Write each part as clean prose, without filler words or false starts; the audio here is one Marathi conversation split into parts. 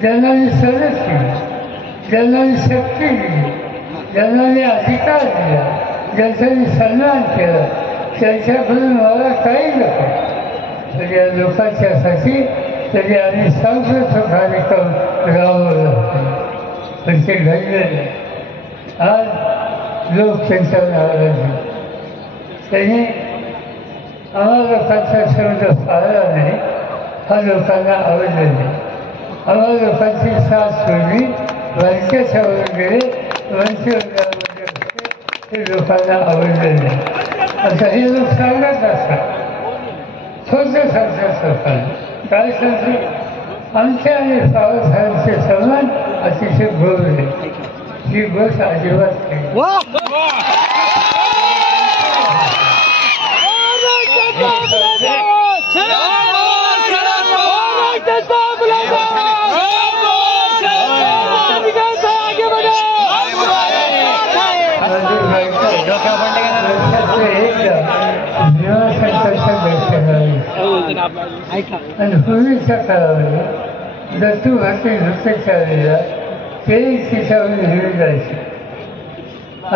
ज्यांनी सरस केली, ज्यांनी शक्ती दिली, ज्यांनी अधिकार दिला, ज्यांनी सन्मान केला, त्यांच्याकडून मला काही नको. तर या लोकांच्यासाठी तरी आम्ही सांगतो कार्यक्रम राबवला पण ते घडलेलं. आज लोक त्यांच्यावर नाराज आहेत. त्यांनी आम्हा लोकांचा शब्द पाळला नाही, हा लोकांना आवडला नाही. आम्हा लोकांची साथ सोडली, वंशाच्यावर गेले, वंशवृंदामध्ये ते लोकांना आवडले नाही. आता हे लोक सांगत असतात, थोडं सांगतात लोकांना. काय सांगतो? आमचे आणि बाबासाहेबांचे सन्मान अतिशय गोड आहे. ही गोष्ट अजिबात नाही. आणि पूर्वीच्या काळामध्ये दत्तू भारती नृत्याच्या वेळेला ते तिच्यावर लिहिली जायचे.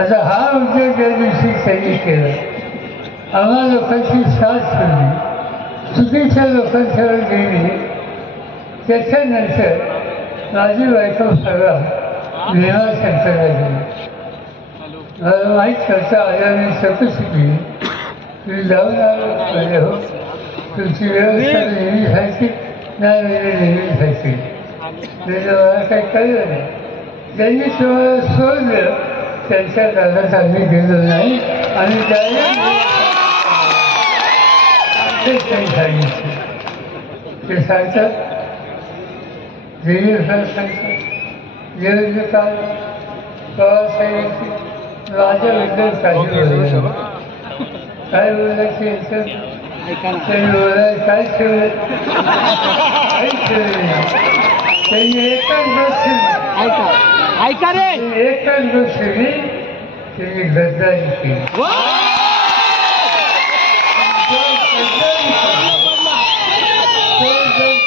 आता हा उद्योग ज्या दिवशी त्यांनी केला, आम्हा लोकांची साथ सोडली, चुकीच्या लोकांच्यावर गेली. त्याच्यानंतर माझी बायको सगळा भीमाशंकरला गेली. मला माहीत नव्हतं, आल्याने चौकशी केली. तुम्ही जाऊन आलो म्हणजे हो, तुमची व्यवस्था नेहमी व्हायची, नाही नेहमी व्हायची. मला काही कळलं नाही. त्यांनी तुम्हाला सोडलं, त्यांच्या दादात आम्ही गेलो नाही. आणि ते सांगितलं, ते सांगतात देवीला सांगतात, देवीचं काळ बाबासाहेबांची माझ्याबद्दल काही बोललं, काय बोलायचं याचं त्यांनी बोलायला काय ठेवलं, काहीच ठेवलं नाही. त्यांनी एकच गोष्ट एकच गोष्टी त्यांनी गद्दारी केली.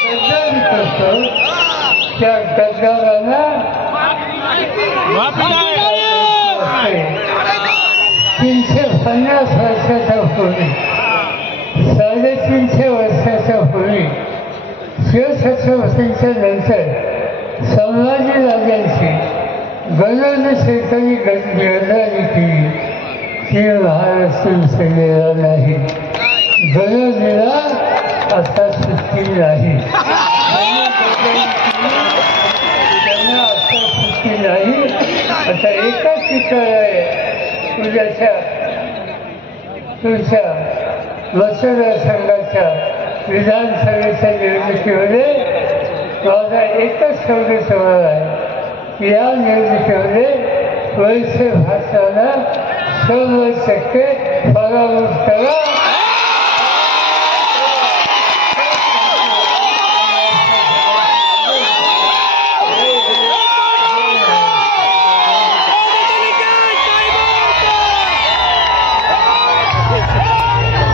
गद्दारी करतो त्या गद्दाराला 350 वर्षाच्या पूर्वी, 350 वर्षाच्या पूर्वी शिवछत्रपतींच्या नंतर संभाजी राजांची गणोदशेतरी गद्दारी केली. ती महाराष्ट्र सगळ्याला नाही, गणोदीला आता सुट्टी नाही, त्यांना आता सुट्टी नाही. आता एकाच ठिकाणी आहे, उद्याच्या तुमच्या मतदारसंघाच्या विधानसभेच्या निवडणुकीमध्ये माझा एकच शब्द तुम्हाला आहे की या निवडणुकीमध्ये वैश्य भाषाला 100% पराभूत करा.